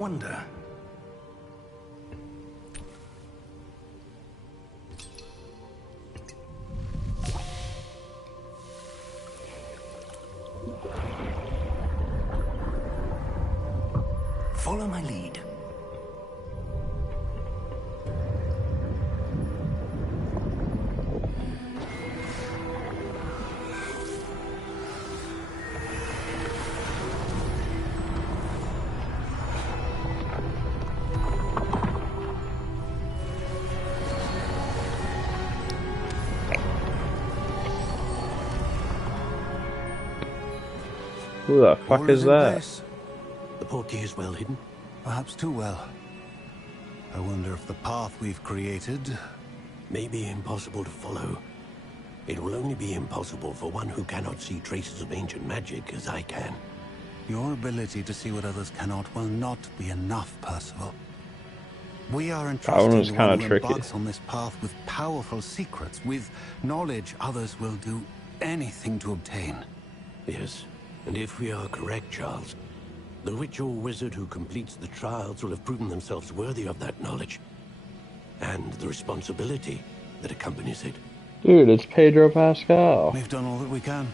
Wonder. Follow my lead. Who the fuck is that? Place. The portkey is well hidden. Perhaps too well. I wonder if the path we've created may be impossible to follow. It will only be impossible for one who cannot see traces of ancient magic as I can. Your ability to see what others cannot will not be enough, Percival. We are entrusting the one who embarks on this path with powerful secrets, with knowledge others will do anything to obtain. Yes. And if we are correct, Charles, the witch or wizard who completes the trials will have proven themselves worthy of that knowledge. And the responsibility that accompanies it. Dude, it's Pedro Pascal. We've done all that we can.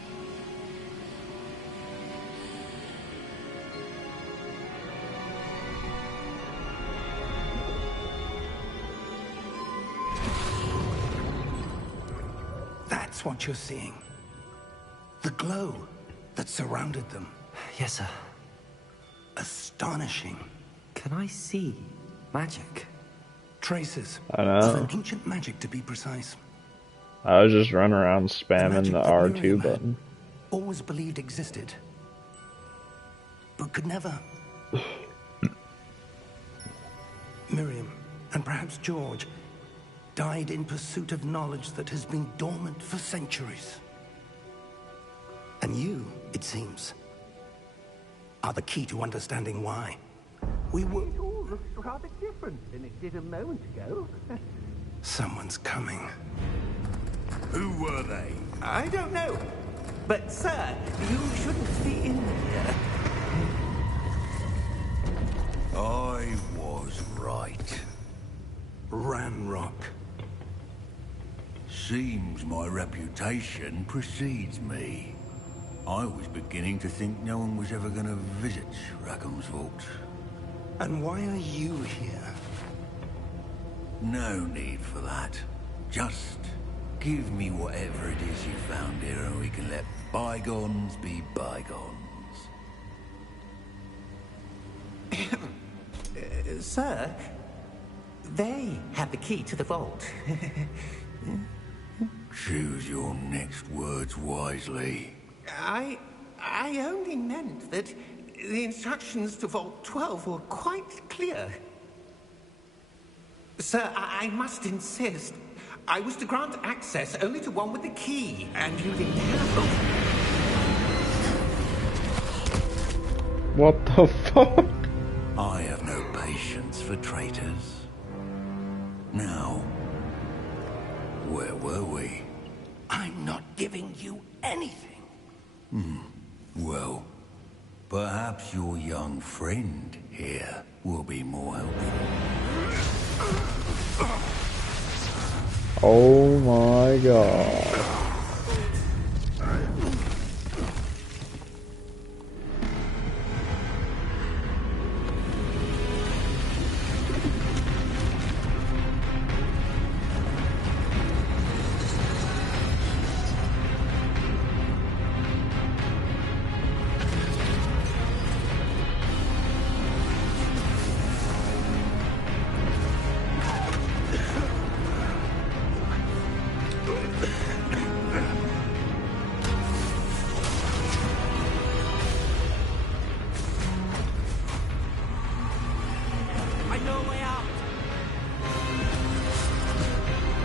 That's what you're seeing. The glow that surrounded them. Yes, sir. Astonishing. Can I see magic? Traces I know. of an ancient magic, to be precise. I was just running around spamming the R2 button. Always believed existed, but could never. Miriam, and perhaps George, died in pursuit of knowledge that has been dormant for centuries. And you, it seems, are the key to understanding why. We were... It all looks rather different than it did a moment ago. Someone's coming. Who were they? I don't know. But, sir, you shouldn't be in here. I was right. Ranrock. Seems my reputation precedes me. I was beginning to think no one was ever going to visit Rackham's vault. And why are you here? No need for that. Just give me whatever it is you found here and we can let bygones be bygones. Sir, they have the key to the vault. Choose your next words wisely. I only meant that the instructions to Vault 12 were quite clear. Sir, I must insist. I was to grant access only to one with the key, and you didn't have them. What the fuck? I have no patience for traitors. Now, where were we? I'm not giving you anything. Well, perhaps your young friend here will be more helpful. Oh my god. I know a way out.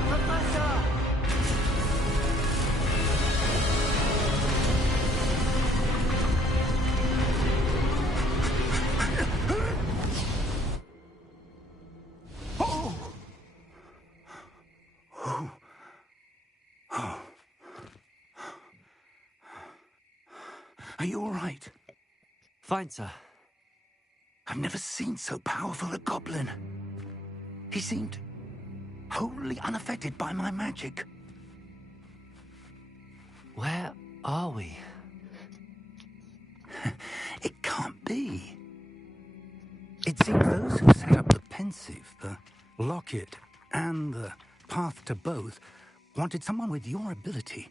Professor! Are you all right? Fine, sir. I've never seen so powerful a goblin. He seemed wholly unaffected by my magic. Where are we? It can't be. It seems those who set up the Pensieve, the Locket, and the Path to Both wanted someone with your ability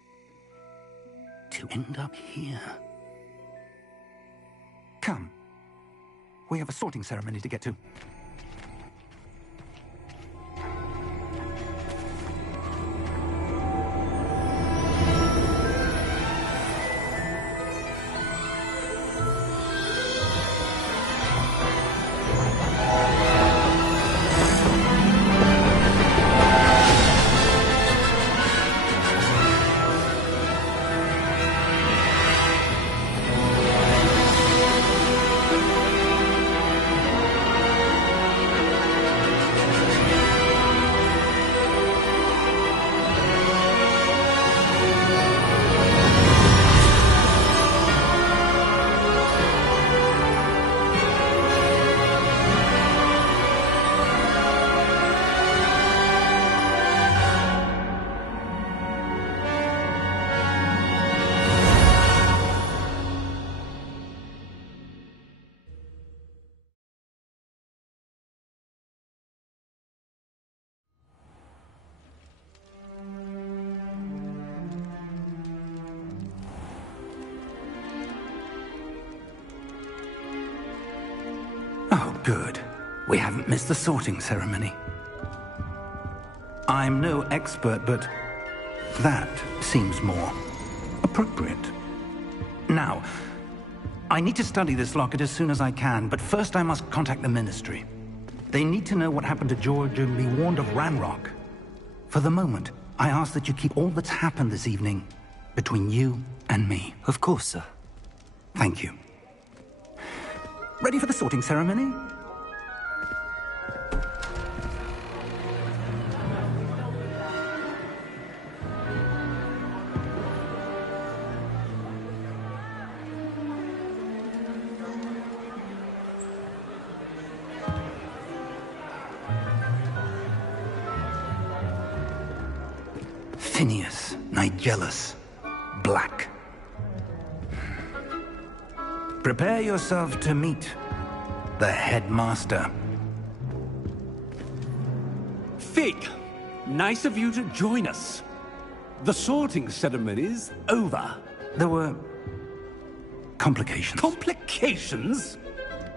to end up here. Come. We have a sorting ceremony to get to. Oh, good. We haven't missed the sorting ceremony. I'm no expert, but that seems more appropriate. Now, I need to study this locket as soon as I can, but first I must contact the Ministry. They need to know what happened to George and be warned of Ranrock. For the moment, I ask that you keep all that's happened this evening between you and me. Of course, sir. Thank you. Ready for the sorting ceremony? Phineas Nigellus Black. Prepare yourself to meet the headmaster. Fig, nice of you to join us. The sorting ceremony's over. There were complications. Complications?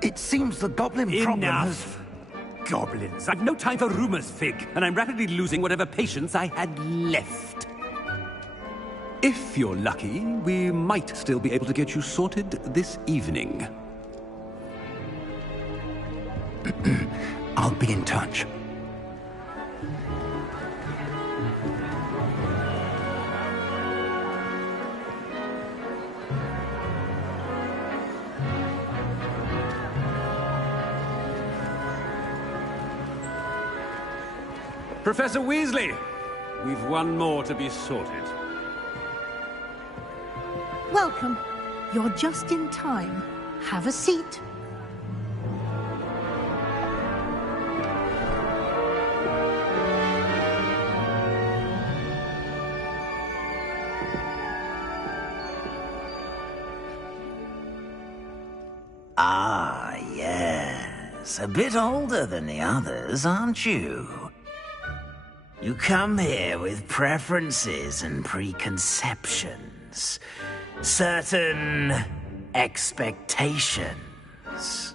It seems the goblin problem has... Enough! Goblins. I've no time for rumors, Fig, and I'm rapidly losing whatever patience I had left. If you're lucky, we might still be able to get you sorted this evening. I'll be in touch. Professor Weasley, we've one more to be sorted. Welcome. You're just in time. Have a seat. Ah, yes. A bit older than the others, aren't you? You come here with preferences and preconceptions. Certain expectations.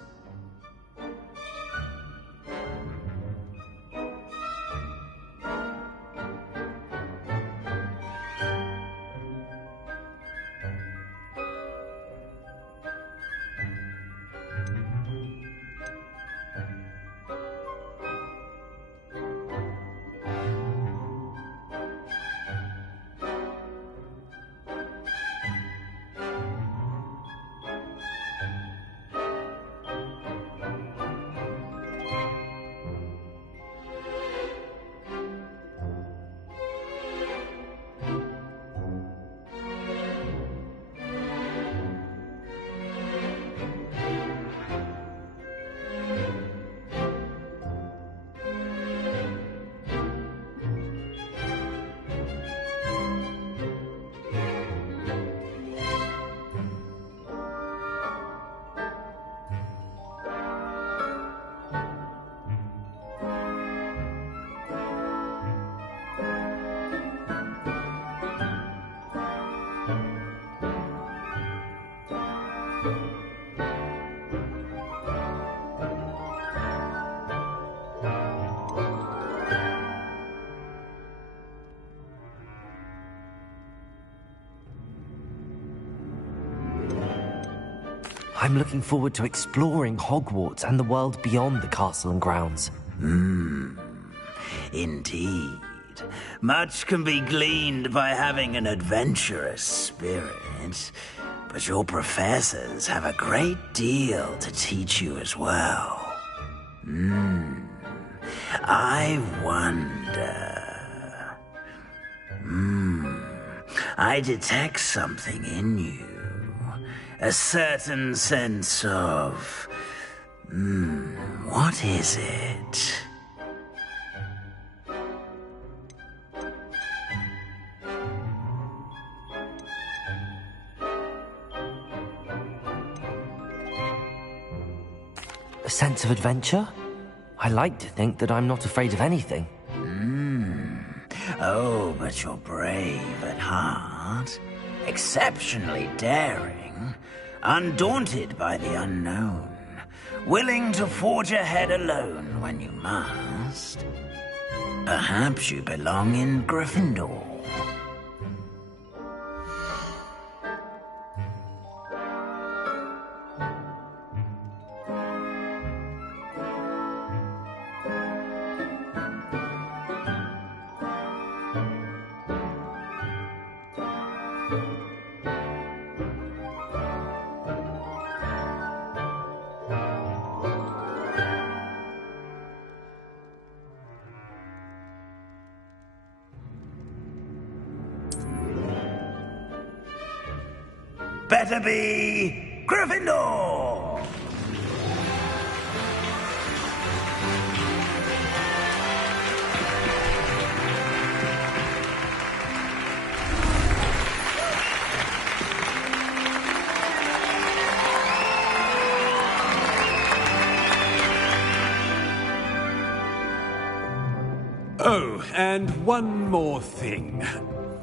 I'm looking forward to exploring Hogwarts and the world beyond the castle and grounds. Indeed. Much can be gleaned by having an adventurous spirit, but your professors have a great deal to teach you as well. I wonder... I detect something in you. A certain sense of... what is it? A sense of adventure? I like to think that I'm not afraid of anything. Oh, but you're brave at heart. Exceptionally daring. Undaunted by the unknown. Willing to forge ahead alone when you must. Perhaps you belong in Gryffindor. Better be Gryffindor! Oh, and one more thing.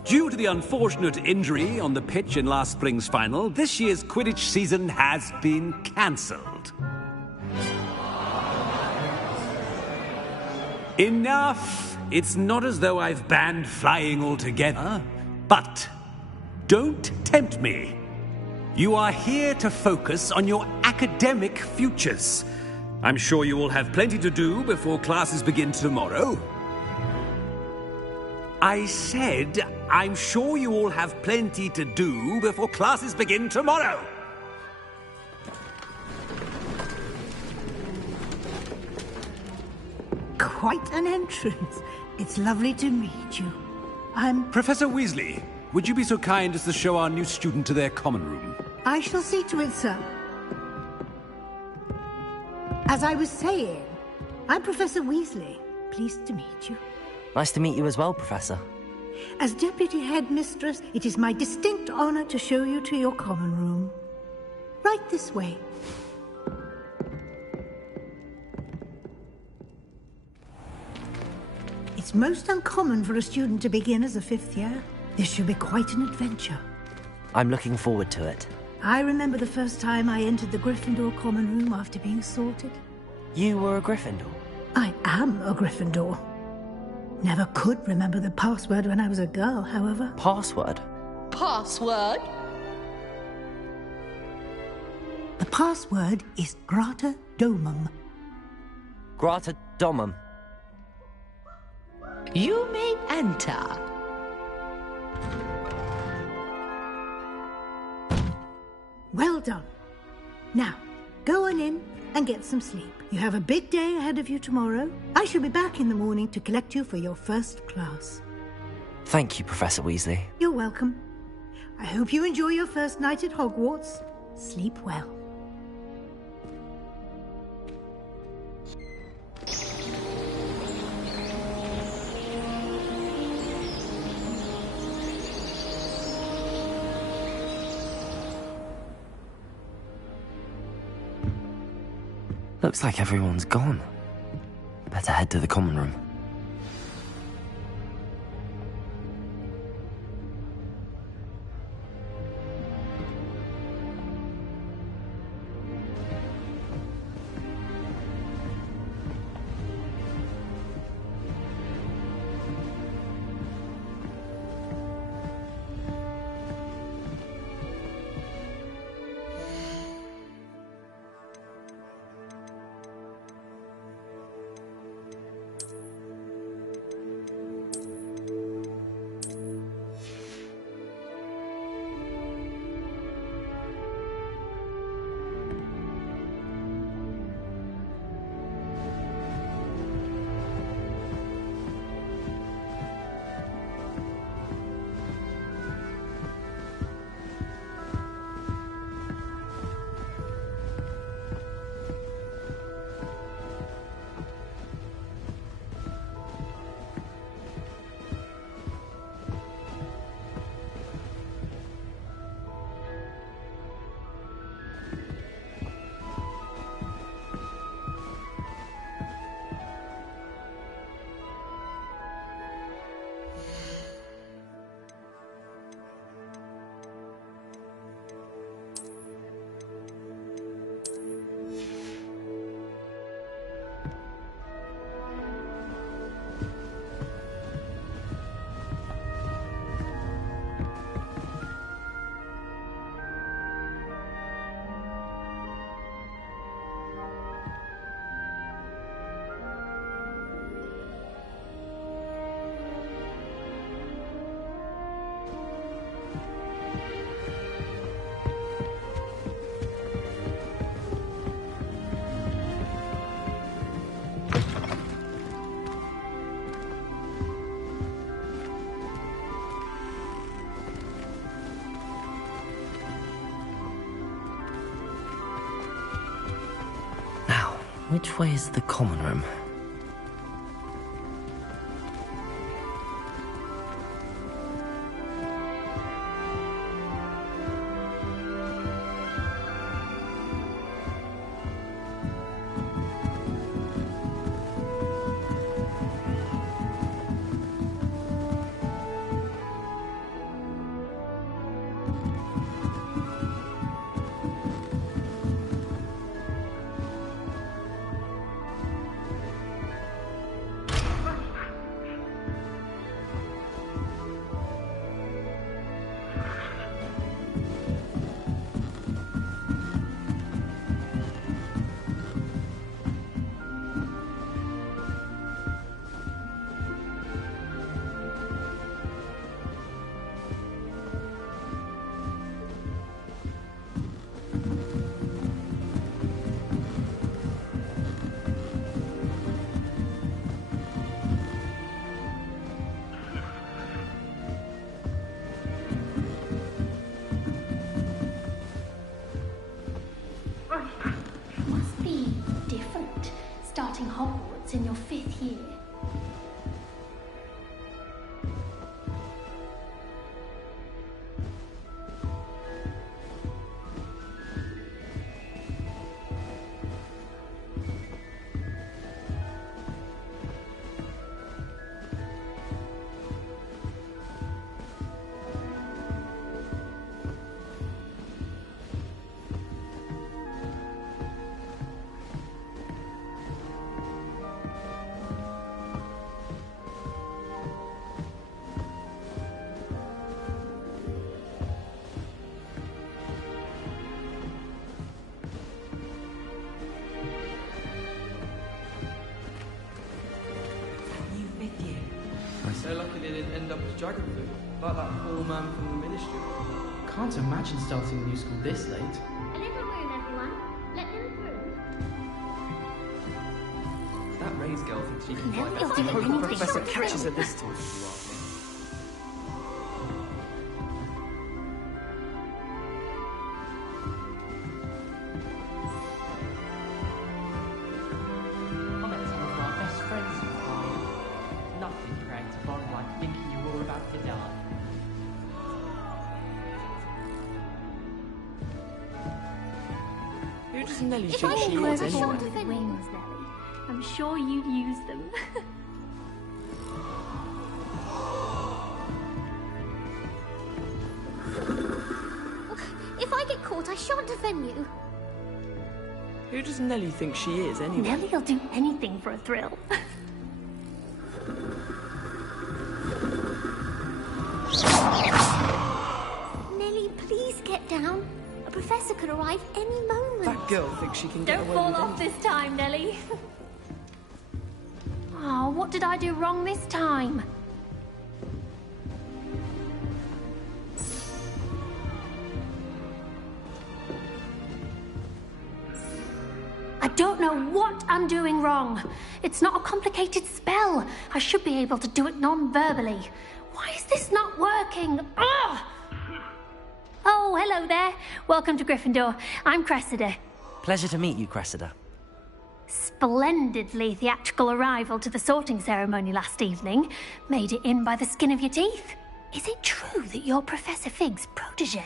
Due to the unfortunate injury on the pitch in last spring's final, this year's Quidditch season has been cancelled. Enough! It's not as though I've banned flying altogether, but don't tempt me. You are here to focus on your academic futures. I'm sure you will have plenty to do before classes begin tomorrow. I said, I'm sure you all have plenty to do before classes begin tomorrow. Quite an entrance. It's lovely to meet you. I'm... Professor Weasley, would you be so kind as to show our new student to their common room? I shall see to it, sir. As I was saying, I'm Professor Weasley. Pleased to meet you. Nice to meet you as well, Professor. As Deputy Headmistress, it is my distinct honor to show you to your common room. Right this way. It's most uncommon for a student to begin as a fifth year. This should be quite an adventure. I'm looking forward to it. I remember the first time I entered the Gryffindor common room after being sorted. You were a Gryffindor? I am a Gryffindor. Never could remember the password when I was a girl, however. Password? Password? The password is Grata Domum. Grata Domum. You may enter. Well done. Now, go on in and get some sleep. You have a big day ahead of you tomorrow. I shall be back in the morning to collect you for your first class. Thank you, Professor Weasley. You're welcome. I hope you enjoy your first night at Hogwarts. Sleep well. Looks like everyone's gone. Better head to the common room. Which way is the common room? Must be different, starting Hogwarts in your 5th year. So lucky they didn't end up as dragon food, like that poor man from the ministry. Can't imagine starting a new school this late. A little room, everyone. Let them through. That Ray's girl thinks she can Never fly. will I do hope anything. the professor Don't catches her through. this time, if you ask me. I met some of my best friends in flying. Nothing drags a bond like thinking you were about to die. Who does Nelly If think I she knew is a anyway? short with wings, Nelly, I'm sure you'd use them. If I get caught, I shan't offend you. Who does Nelly think she is anyway? Nelly'll do anything for a thrill. Nelly, please get down. A professor could arrive any moment. That girl thinks she can get Don't away fall with off this time, Nelly. Oh, what did I do wrong this time? I don't know what I'm doing wrong. It's not a complicated spell. I should be able to do it non-verbally. Why is this not working? Ugh! Oh, hello there. Welcome to Gryffindor. I'm Cressida. Pleasure to meet you, Cressida. Splendidly theatrical arrival to the sorting ceremony last evening. Made it in by the skin of your teeth. Is it true that you're Professor Fig's protege?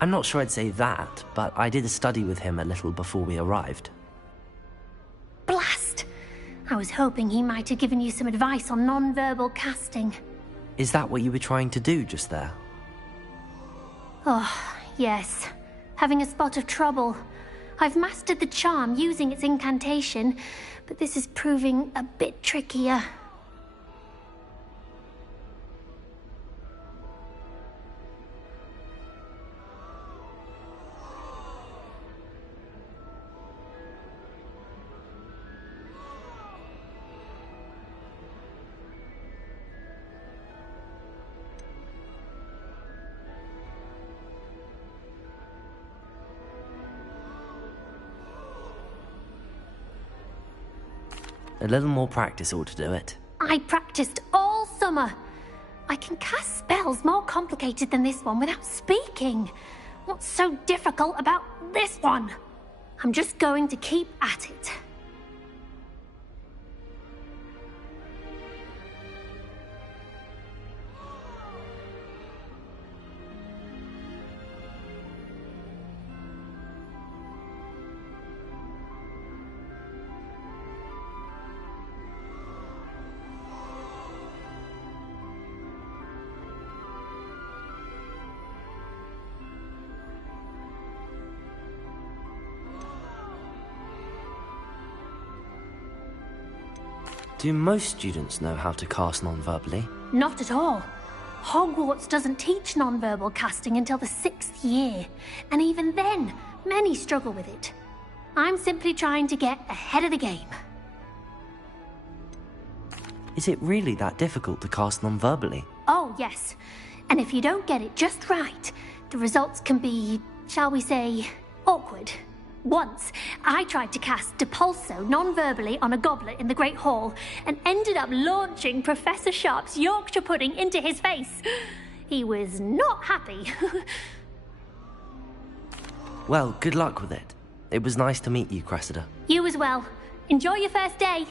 I'm not sure I'd say that, but I did a study with him a little before we arrived. Blast! I was hoping he might have given you some advice on non-verbal casting. Is that what you were trying to do just there? Oh, yes. Having a spot of trouble. I've mastered the charm using its incantation, but this is proving a bit trickier. A little more practice ought to do it. I practiced all summer. I can cast spells more complicated than this one without speaking. What's so difficult about this one? I'm just going to keep at it. Do most students know how to cast non-verbally? Not at all. Hogwarts doesn't teach non-verbal casting until the 6th year, and even then, many struggle with it. I'm simply trying to get ahead of the game. Is it really that difficult to cast non-verbally? Oh, yes. And if you don't get it just right, the results can be, shall we say, awkward. Once, I tried to cast Depulso non-verbally on a goblet in the Great Hall and ended up launching Professor Sharp's Yorkshire pudding into his face. He was not happy. Well, good luck with it. It was nice to meet you, Cressida. You as well. Enjoy your first day.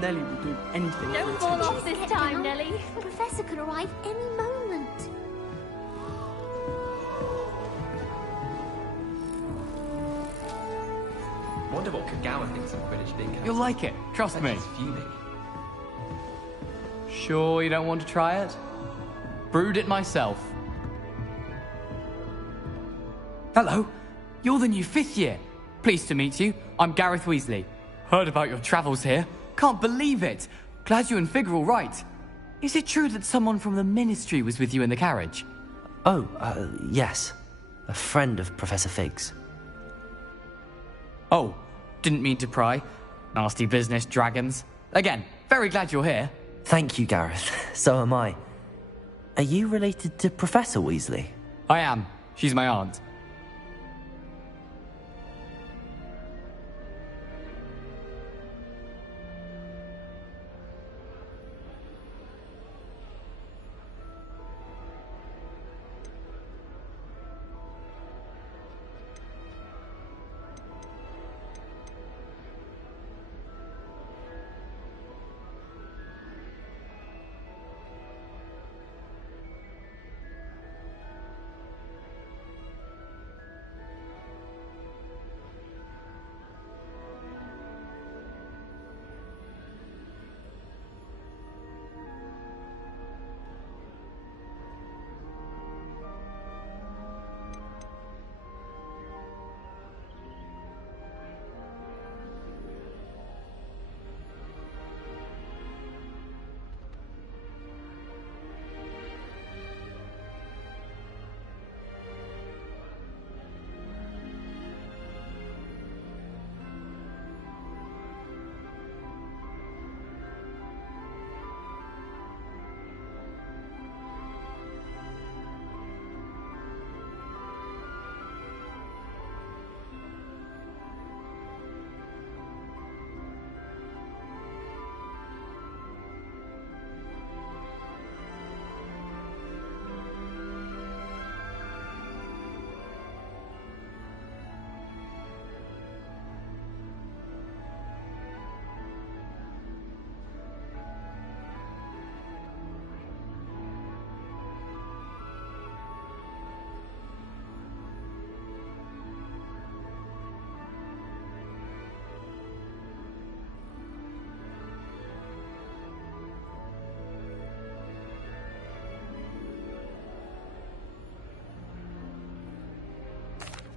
Nellie will do anything. Don't fall off this time, Nellie. The Professor could arrive any moment. Wonder what Kagawa thinks of Quidditch being cancelled. You'll like it, trust me. He's fuming. Sure you don't want to try it? Brewed it myself. Hello, you're the new 5th year. Pleased to meet you. I'm Gareth Weasley. Heard about your travels here. Can't believe it. Glad you and Fig are all right. Is it true that someone from the Ministry was with you in the carriage? Oh, yes. A friend of Professor Fig's. Oh, didn't mean to pry. Nasty business, dragons. Again, very glad you're here. Thank you, Gareth. So am I. Are you related to Professor Weasley? I am. She's my aunt.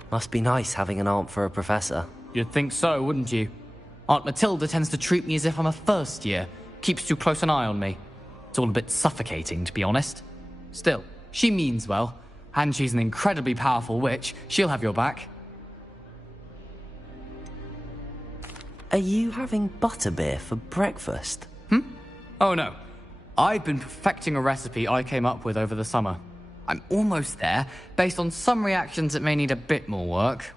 Must be nice having an aunt for a professor. You'd think so, wouldn't you? Aunt Matilda tends to treat me as if I'm a first year. Keeps too close an eye on me. It's all a bit suffocating, to be honest. Still, she means well. And she's an incredibly powerful witch. She'll have your back. Are you having butterbeer for breakfast? Oh no. I've been perfecting a recipe I came up with over the summer. I'm almost there, based on some reactions that may need a bit more work.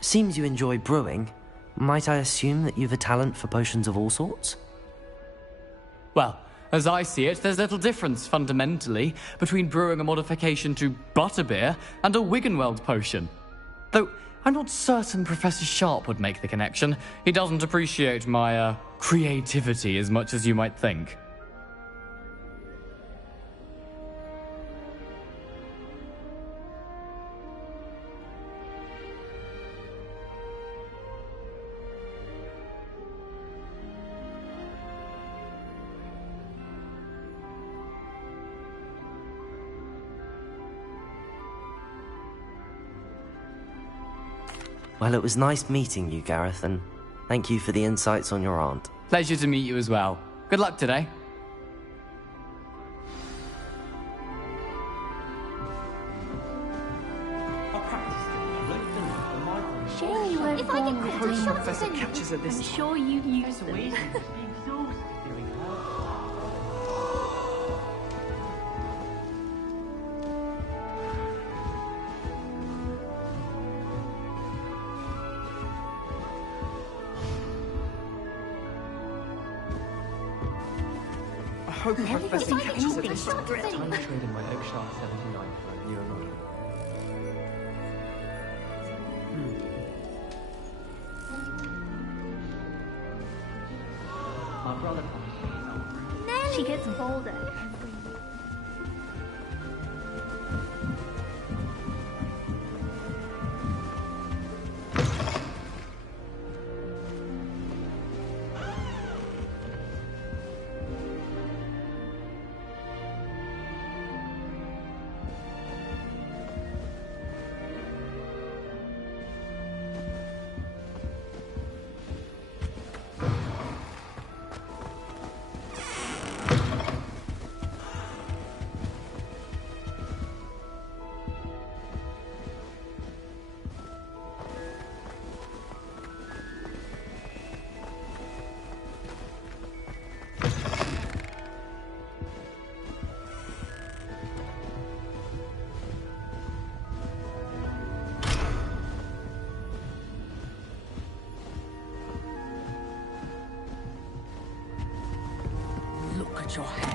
Seems you enjoy brewing. Might I assume that you've a talent for potions of all sorts? Well, as I see it, there's little difference, fundamentally, between brewing a modification to butterbeer and a Wiggenweld potion. Though, I'm not certain Professor Sharp would make the connection. He doesn't appreciate my, creativity as much as you might think. Well, it was nice meeting you, Gareth, and thank you for the insights on your aunt. Pleasure to meet you as well. Good luck today. Surely you weren't born with dreams. Professor catches at this. I'm sure you used them. I hope Professor catches at this. Time trading my Oakshire 79 for a new model. My brother. She gets bolder. Look at your hair.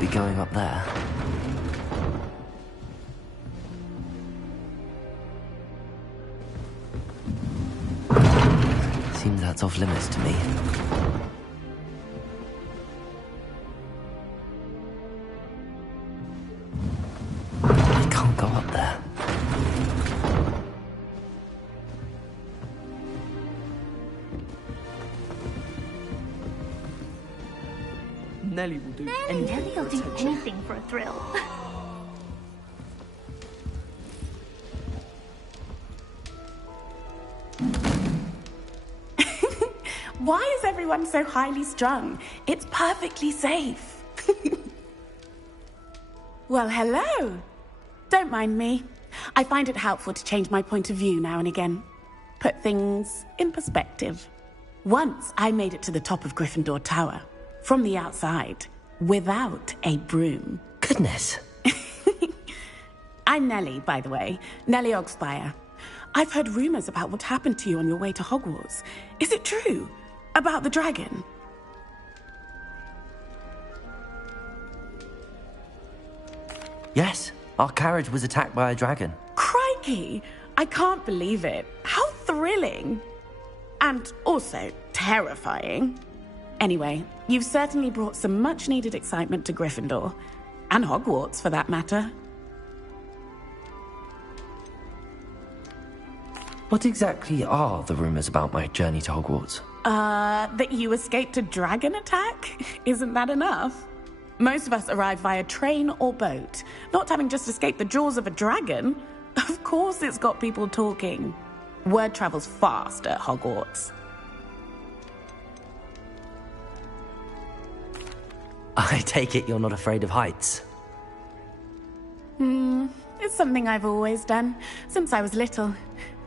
Be going up there. Seems that's off limits to me. I can't go up there. Nellie will do Nellie anything will for do attention. anything for a thrill. Why is everyone so highly strung? It's perfectly safe. Well, hello. Don't mind me. I find it helpful to change my point of view now and again. Put things in perspective. Once I made it to the top of Gryffindor Tower, from the outside, without a broom. Goodness. I'm Nellie, by the way. Nellie Ogspire. I've heard rumors about what happened to you on your way to Hogwarts. Is it true? About the dragon? Yes, our carriage was attacked by a dragon. Crikey! I can't believe it. How thrilling! And also terrifying. Anyway, you've certainly brought some much-needed excitement to Gryffindor. And Hogwarts, for that matter. What exactly are the rumors about my journey to Hogwarts? That you escaped a dragon attack? Isn't that enough? Most of us arrive via train or boat, not having just escaped the jaws of a dragon. Of course it's got people talking. Word travels fast at Hogwarts. I take it you're not afraid of heights. It's something I've always done, since I was little.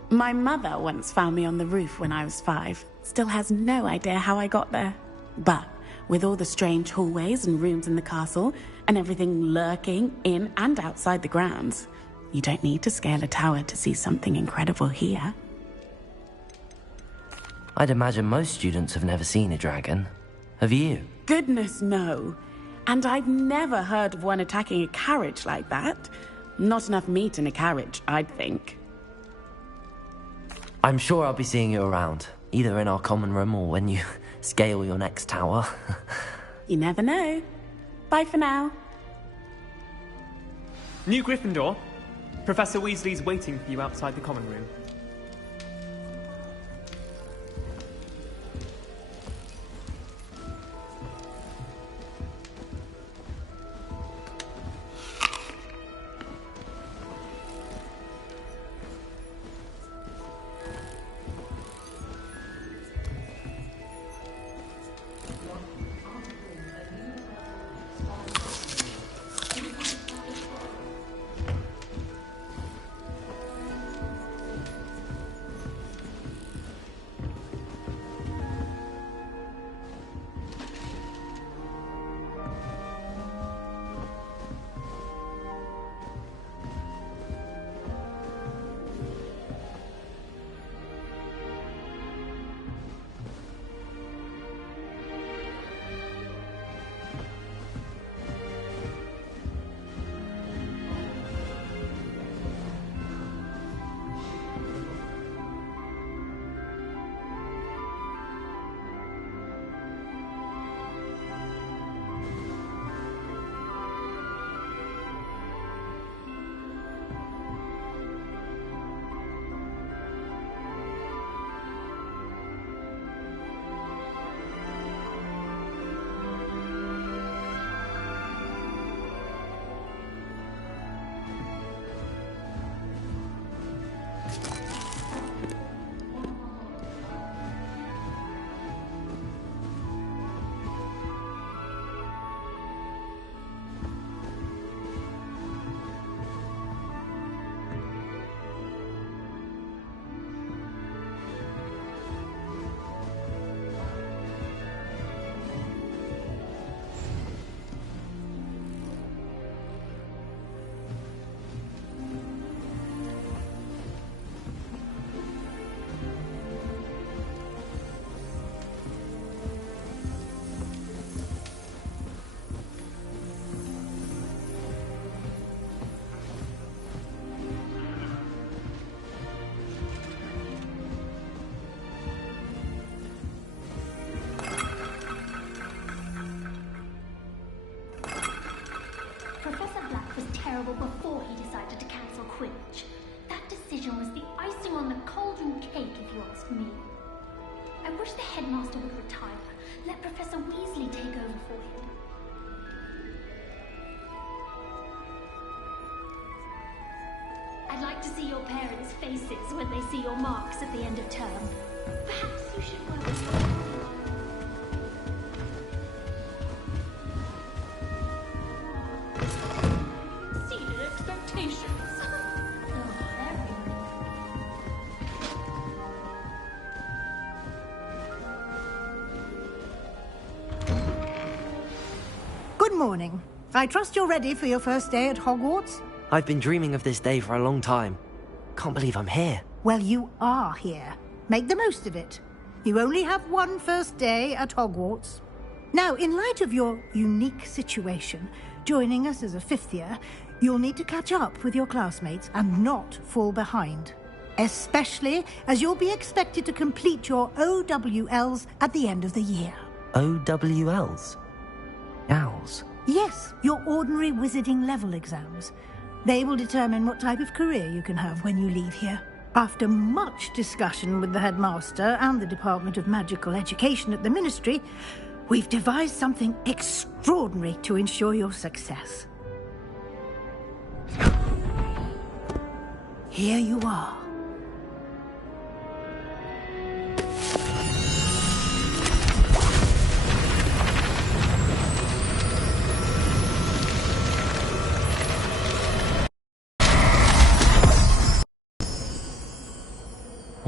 My mother once found me on the roof when I was 5. Still has no idea how I got there. But with all the strange hallways and rooms in the castle, and everything lurking in and outside the grounds, you don't need to scale a tower to see something incredible here. I'd imagine most students have never seen a dragon. Have you? Goodness, no. And I've never heard of one attacking a carriage like that. Not enough meat in a carriage, I'd think. I'm sure I'll be seeing you around, either in our common room or when you scale your next tower. You never know. Bye for now. New Gryffindor, Professor Weasley's waiting for you outside the common room. terrible before he decided to cancel Quidditch. That decision was the icing on the cauldron cake, if you ask me. I wish the headmaster would retire. Let Professor Weasley take over for him. I'd like to see your parents' faces when they see your marks at the end of term. Perhaps you should work with Exceeded expectations. Good morning. I trust you're ready for your first day at Hogwarts? I've been dreaming of this day for a long time. Can't believe I'm here. Well, you are here. Make the most of it. You only have one first day at Hogwarts. Now, in light of your unique situation, joining us as a fifth year, you'll need to catch up with your classmates and not fall behind. Especially as you'll be expected to complete your OWLs at the end of the year. OWLs? Owls? Yes, your ordinary wizarding level exams. They will determine what type of career you can have when you leave here. After much discussion with the headmaster and the Department of Magical Education at the Ministry, we've devised something extraordinary to ensure your success. Here you are.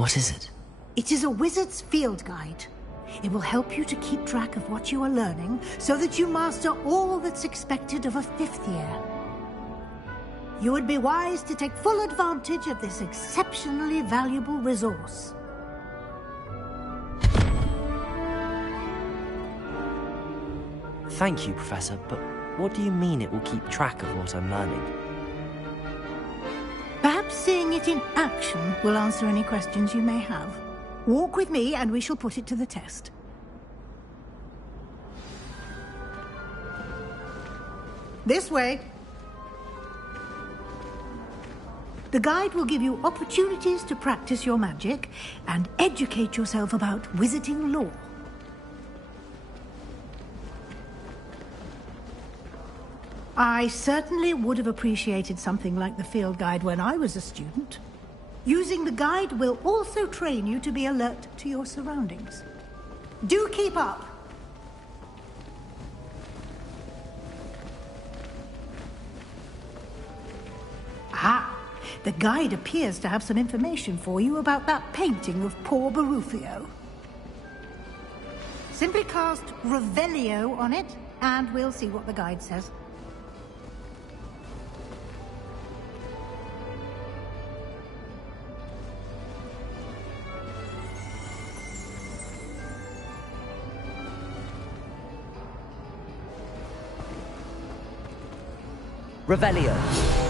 What is it? It is a wizard's field guide. It will help you to keep track of what you are learning so that you master all that's expected of a fifth year. You would be wise to take full advantage of this exceptionally valuable resource. Thank you, Professor, but what do you mean it will keep track of what I'm learning? Perhaps seeing it in action will answer any questions you may have. Walk with me and we shall put it to the test. This way. The guide will give you opportunities to practice your magic and educate yourself about wizarding lore. I certainly would have appreciated something like the field guide when I was a student. Using the guide will also train you to be alert to your surroundings. Do keep up! Ah, the guide appears to have some information for you about that painting of poor Barufio. Simply cast Revelio on it, and we'll see what the guide says. Revelio.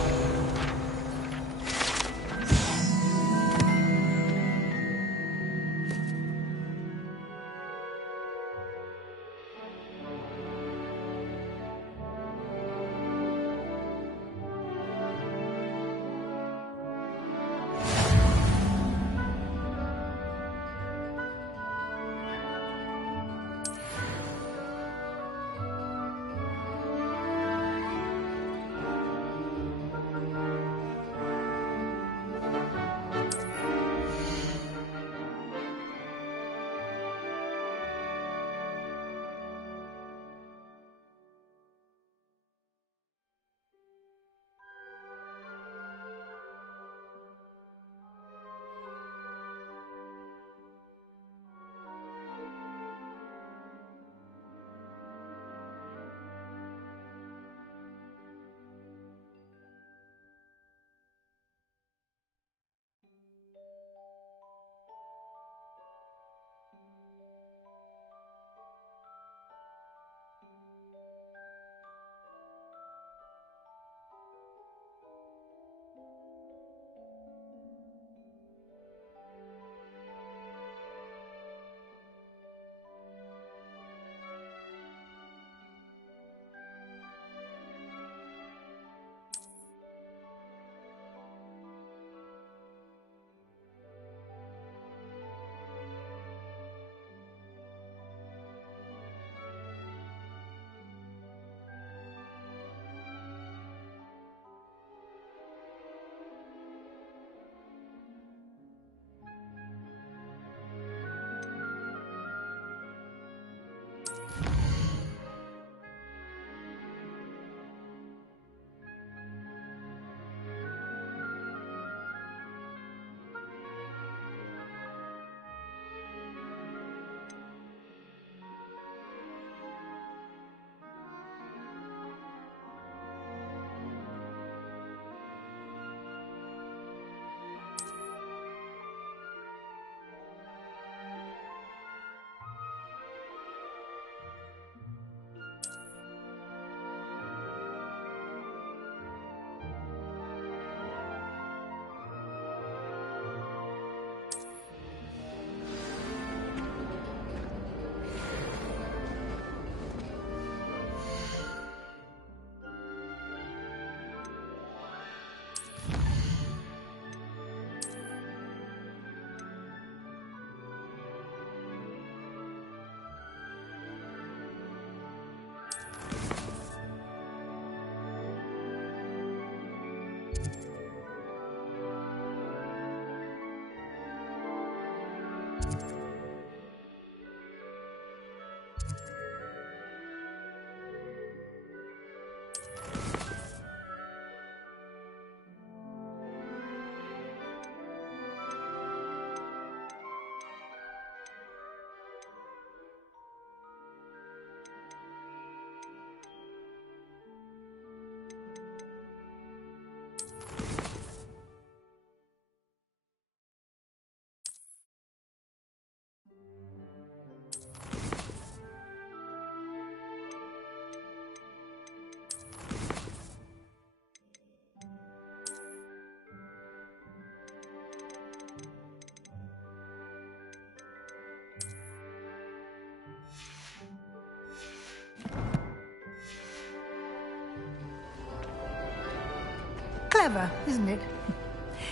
Clever, isn't it?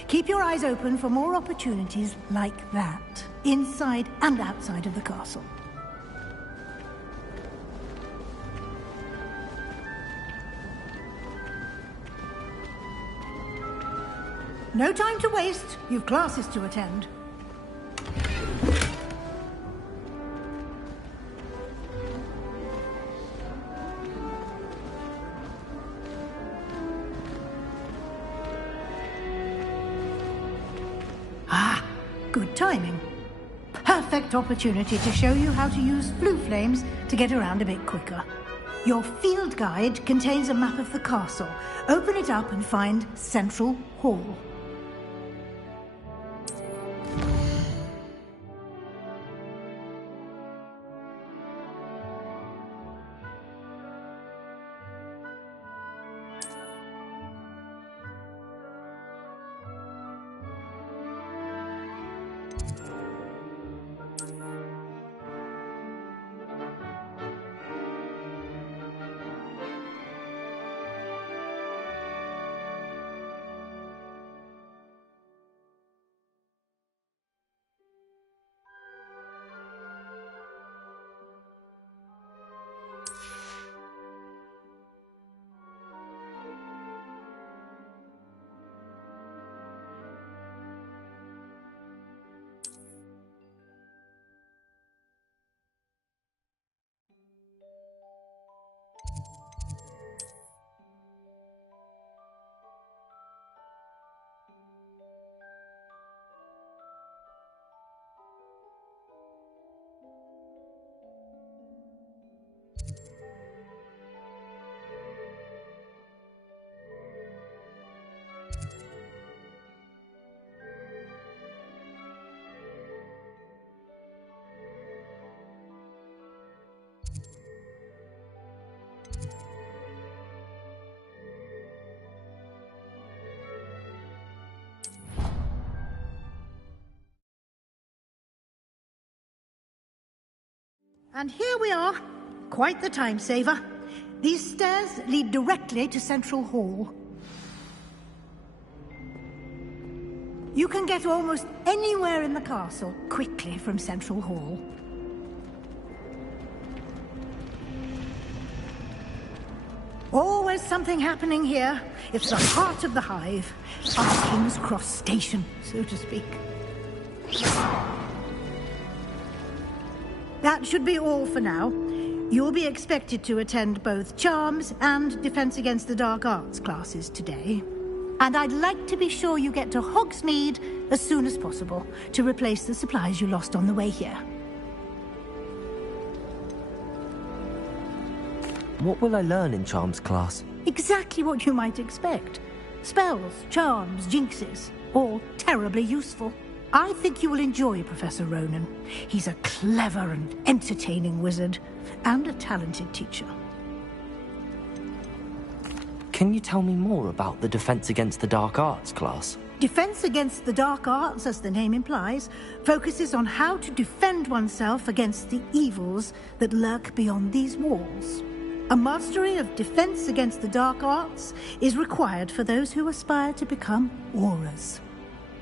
Keep your eyes open for more opportunities like that, inside and outside of the castle. No time to waste. You've classes to attend. Ah, good timing. Perfect opportunity to show you how to use flue flames to get around a bit quicker. Your field guide contains a map of the castle. Open it up and find Central Hall. And here we are. Quite the time saver. These stairs lead directly to Central Hall. You can get almost anywhere in the castle quickly from Central Hall. Always something happening here. It's the heart of the hive. Our King's Cross station, so to speak. That should be all for now. You'll be expected to attend both Charms and Defense Against the Dark Arts classes today. And I'd like to be sure you get to Hogsmeade as soon as possible to replace the supplies you lost on the way here. What will I learn in Charms class? Exactly what you might expect. Spells, charms, jinxes, all terribly useful. I think you will enjoy Professor Ronen. He's a clever and entertaining wizard, and a talented teacher. Can you tell me more about the Defense Against the Dark Arts class? Defense Against the Dark Arts, as the name implies, focuses on how to defend oneself against the evils that lurk beyond these walls. A mastery of Defense Against the Dark Arts is required for those who aspire to become Aurors.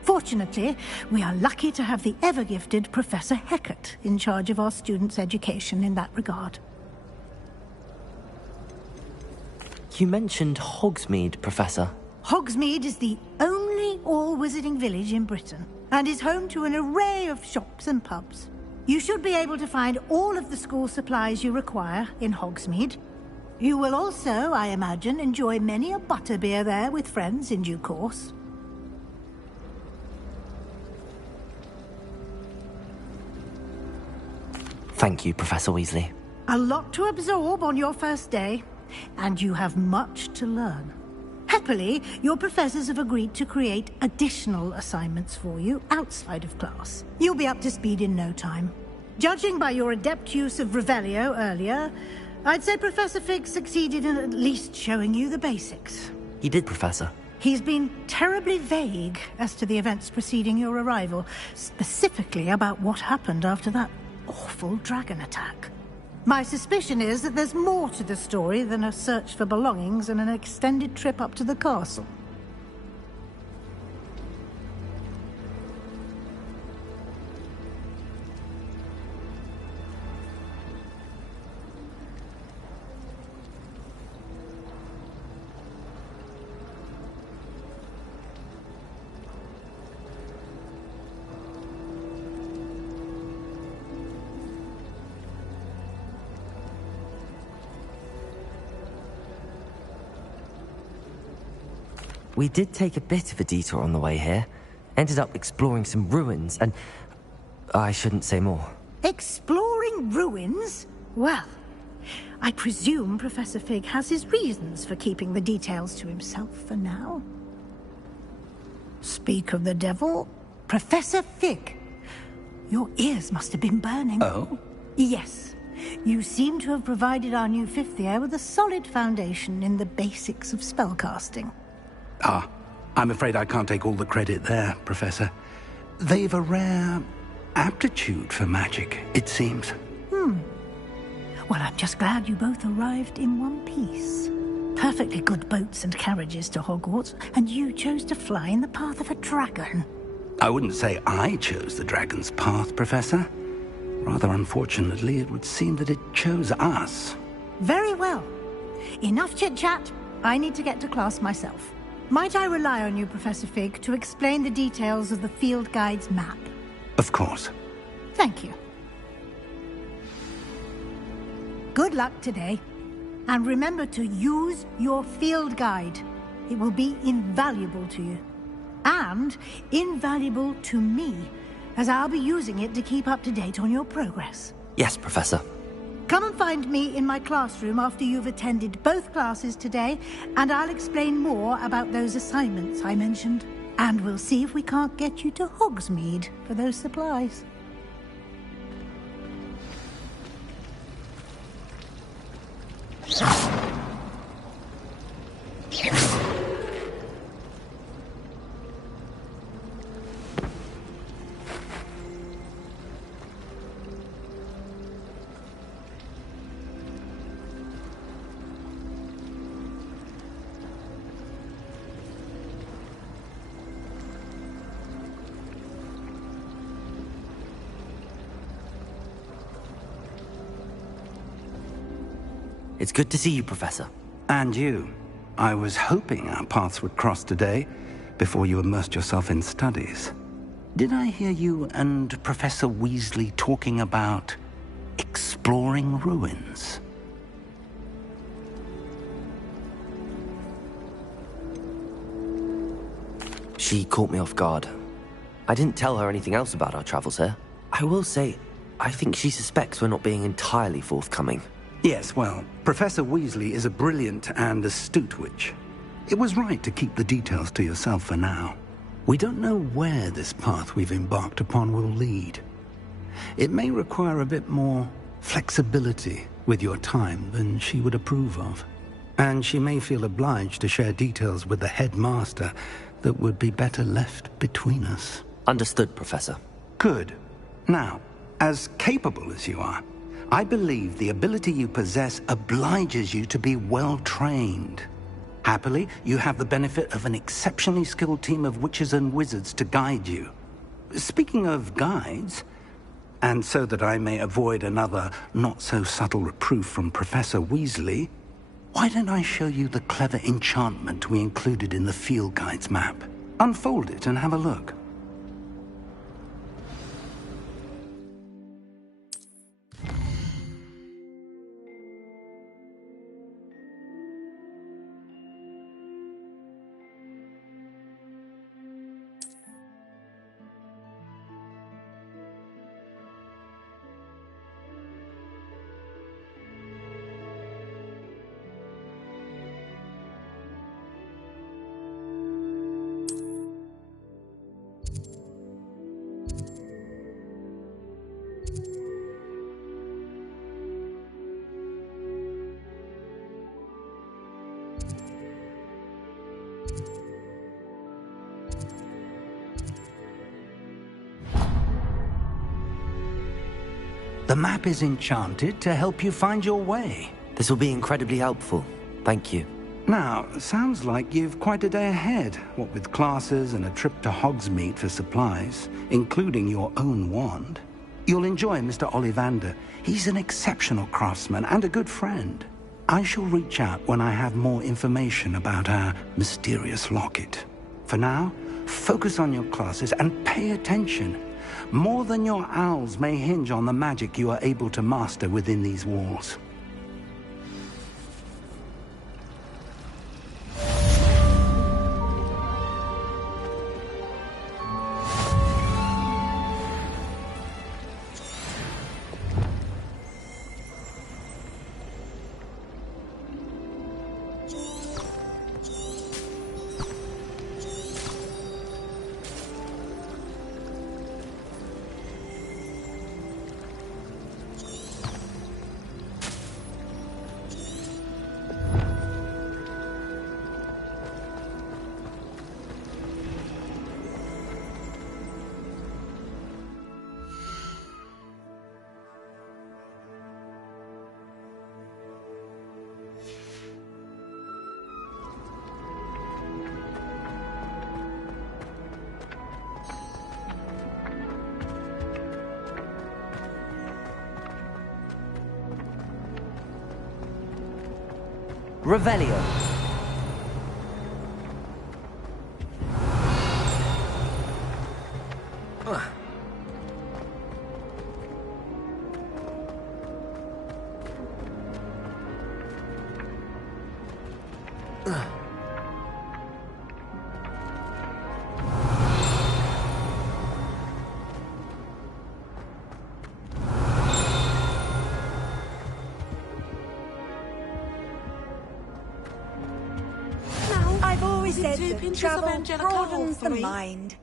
Fortunately, we are lucky to have the ever-gifted Professor Hecat in charge of our students' education in that regard. You mentioned Hogsmeade, Professor. Hogsmeade is the only all-wizarding village in Britain, and is home to an array of shops and pubs. You should be able to find all of the school supplies you require in Hogsmeade. You will also, I imagine, enjoy many a butterbeer there with friends in due course. Thank you, Professor Weasley. A lot to absorb on your first day, and you have much to learn. Happily, your professors have agreed to create additional assignments for you outside of class. You'll be up to speed in no time. Judging by your adept use of Revelio earlier, I'd say Professor Fig succeeded in at least showing you the basics. He did, Professor. He's been terribly vague as to the events preceding your arrival, specifically about what happened after that awful dragon attack. My suspicion is that there's more to the story than a search for belongings and an extended trip up to the castle. We did take a bit of a detour on the way here. Ended up exploring some ruins, and I shouldn't say more. Exploring ruins? Well, I presume Professor Fig has his reasons for keeping the details to himself for now. Speak of the devil, Professor Fig. Your ears must have been burning. Oh? Yes. You seem to have provided our new fifth year with a solid foundation in the basics of spellcasting. Ah, I'm afraid I can't take all the credit there, Professor. They've a rare aptitude for magic, it seems. Well, I'm just glad you both arrived in one piece. Perfectly good boats and carriages to Hogwarts, and you chose to fly in the path of a dragon. I wouldn't say I chose the dragon's path, Professor. Rather unfortunately, it would seem that it chose us. Very well. Enough chit-chat. I need to get to class myself. Might I rely on you, Professor Fig, to explain the details of the field guide's map? Of course. Thank you. Good luck today. And remember to use your field guide. It will be invaluable to you. And invaluable to me, as I'll be using it to keep up to date on your progress. Yes, Professor. Come and find me in my classroom after you've attended both classes today, and I'll explain more about those assignments I mentioned. And we'll see if we can't get you to Hogsmeade for those supplies. It's good to see you, Professor. And you. I was hoping our paths would cross today, before you immersed yourself in studies. Did I hear you and Professor Weasley talking about exploring ruins? She caught me off guard. I didn't tell her anything else about our travels here. I will say, I think she suspects we're not being entirely forthcoming. Yes, well, Professor Weasley is a brilliant and astute witch. It was right to keep the details to yourself for now. We don't know where this path we've embarked upon will lead. It may require a bit more flexibility with your time than she would approve of. And she may feel obliged to share details with the headmaster that would be better left between us. Understood, Professor. Good. Now, as capable as you are, I believe the ability you possess obliges you to be well trained. Happily, you have the benefit of an exceptionally skilled team of witches and wizards to guide you. Speaking of guides, and so that I may avoid another not-so-subtle reproof from Professor Weasley, why don't I show you the clever enchantment we included in the field guide's map? Unfold it and have a look. The map is enchanted to help you find your way. This will be incredibly helpful. Thank you. Now, sounds like you've quite a day ahead, what with classes and a trip to Hogsmeade for supplies, including your own wand. You'll enjoy Mr. Ollivander. He's an exceptional craftsman and a good friend. I shall reach out when I have more information about our mysterious locket. For now, focus on your classes and pay attention. More than your owls may hinge on the magic you are able to master within these walls. Revelio. I've always said Two that pinches travel of Angelica broadens the or three? mind.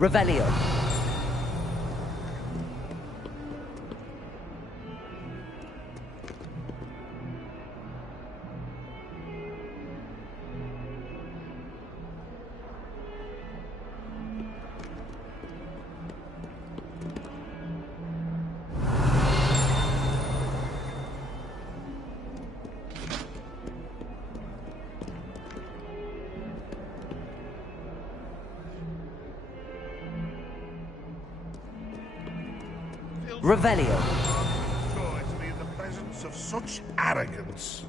Revelio. Revelio. Joy to be in the presence of such arrogance.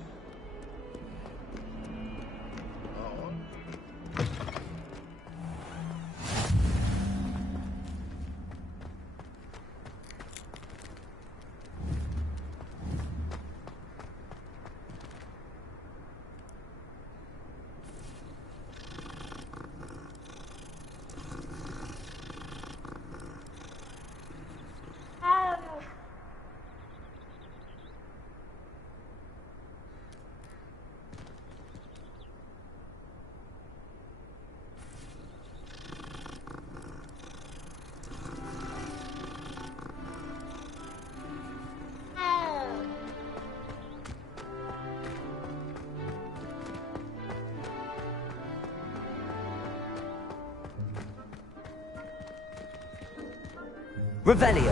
Revelio.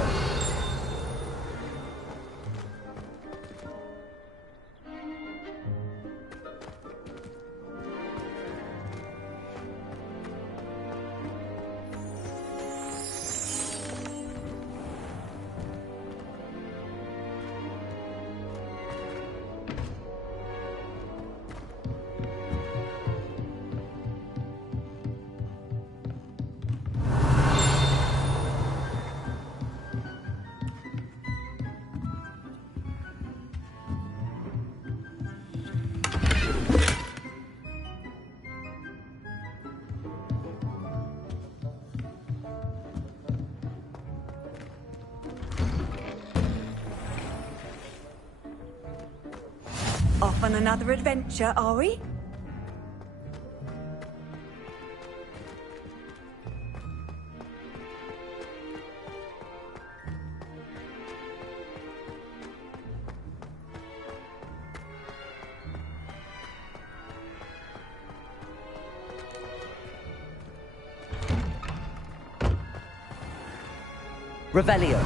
Off on another adventure, are we? Revelio.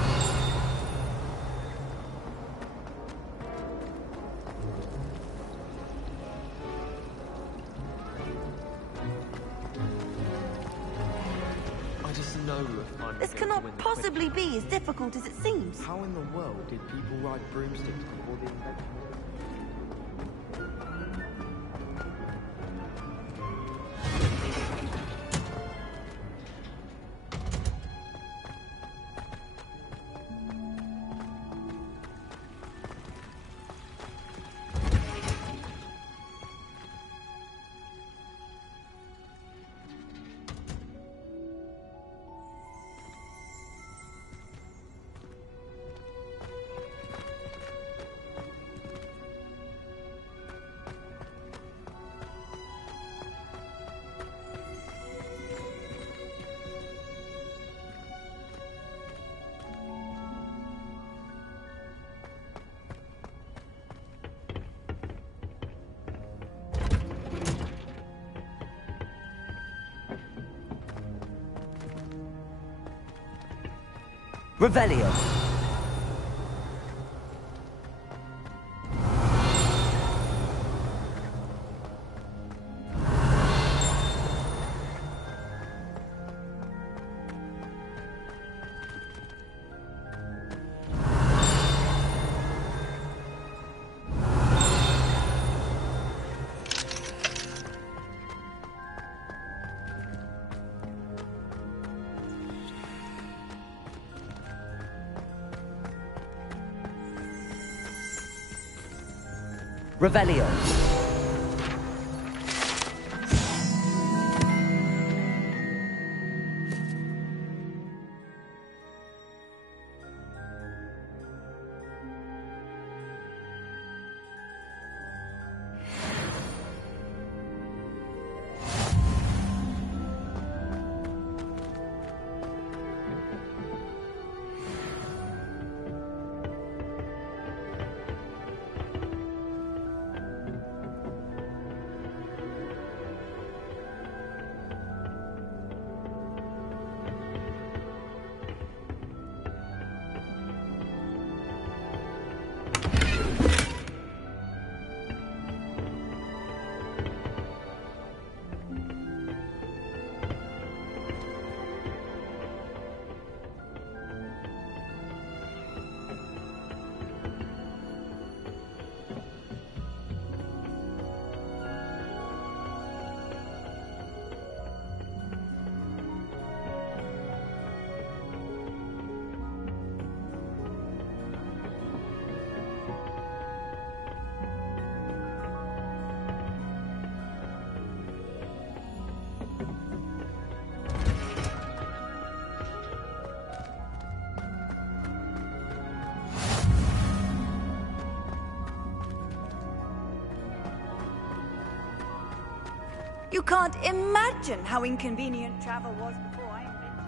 I just know we'll find difficult as it seems. How in the world did people ride broomsticks before the invention? Revelio. Revelio. You can't imagine how inconvenient travel was before I invented it.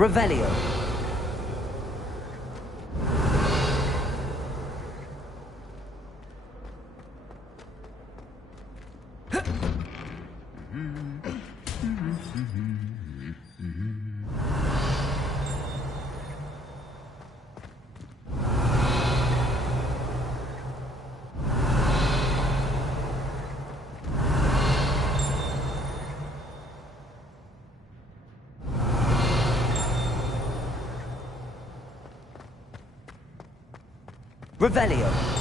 Revelio. Revelio.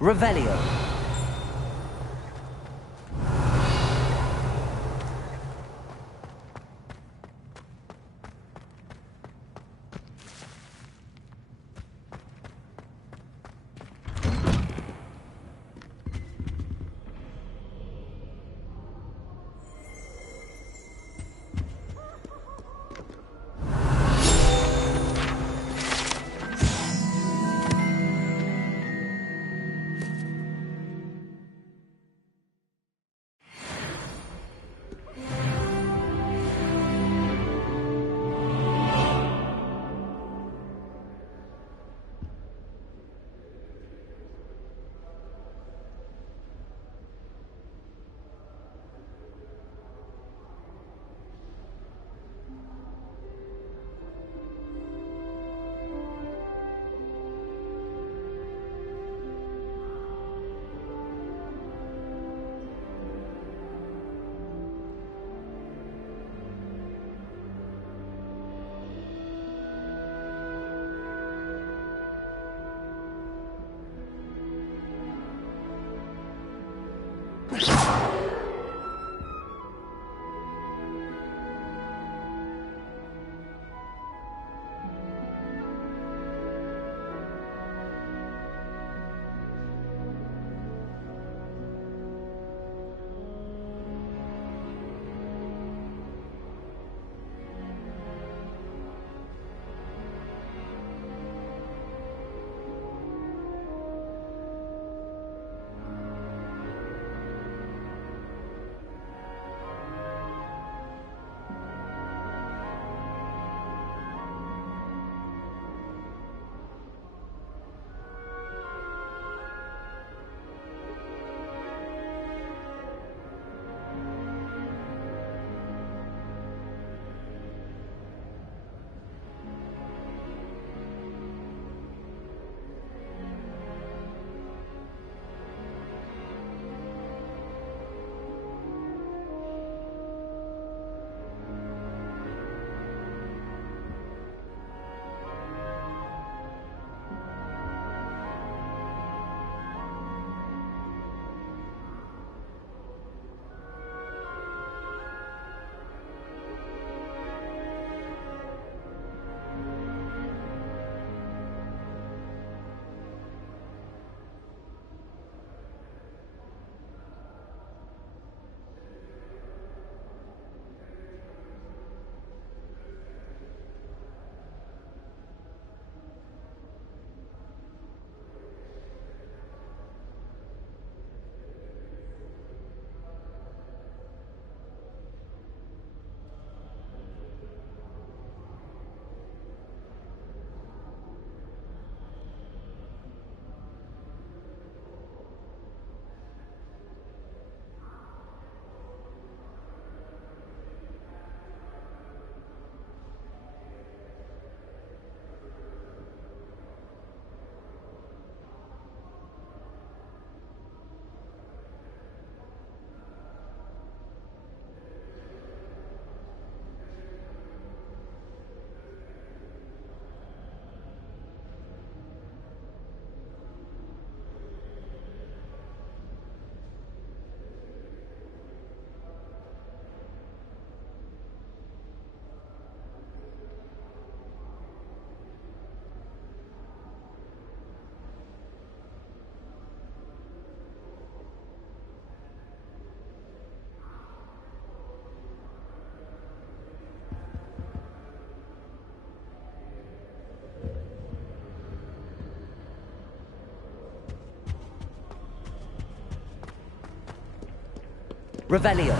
Revelio. Revelio.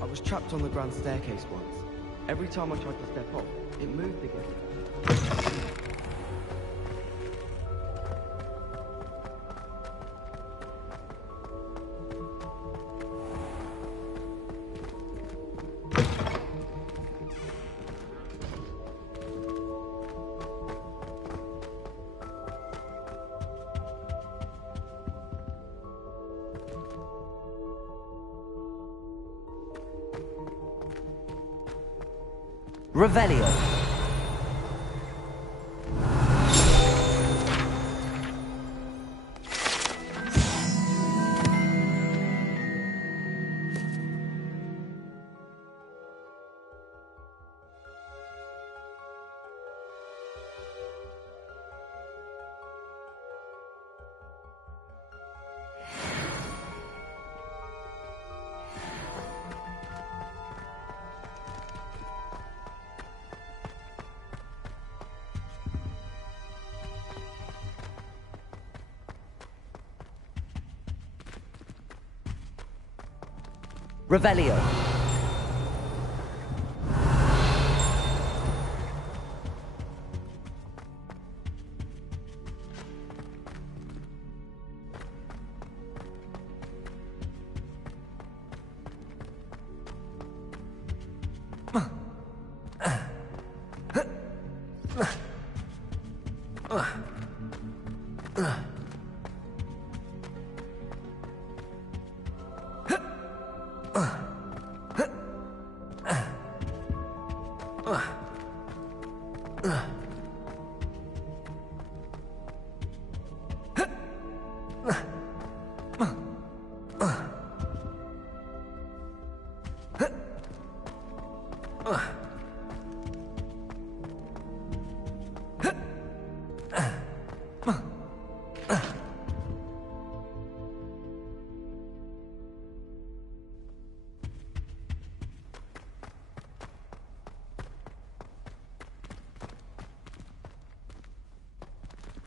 I was trapped on the grand staircase once. Every time I tried to step off, it moved again. Revelio. Revelio.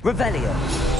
Revelio.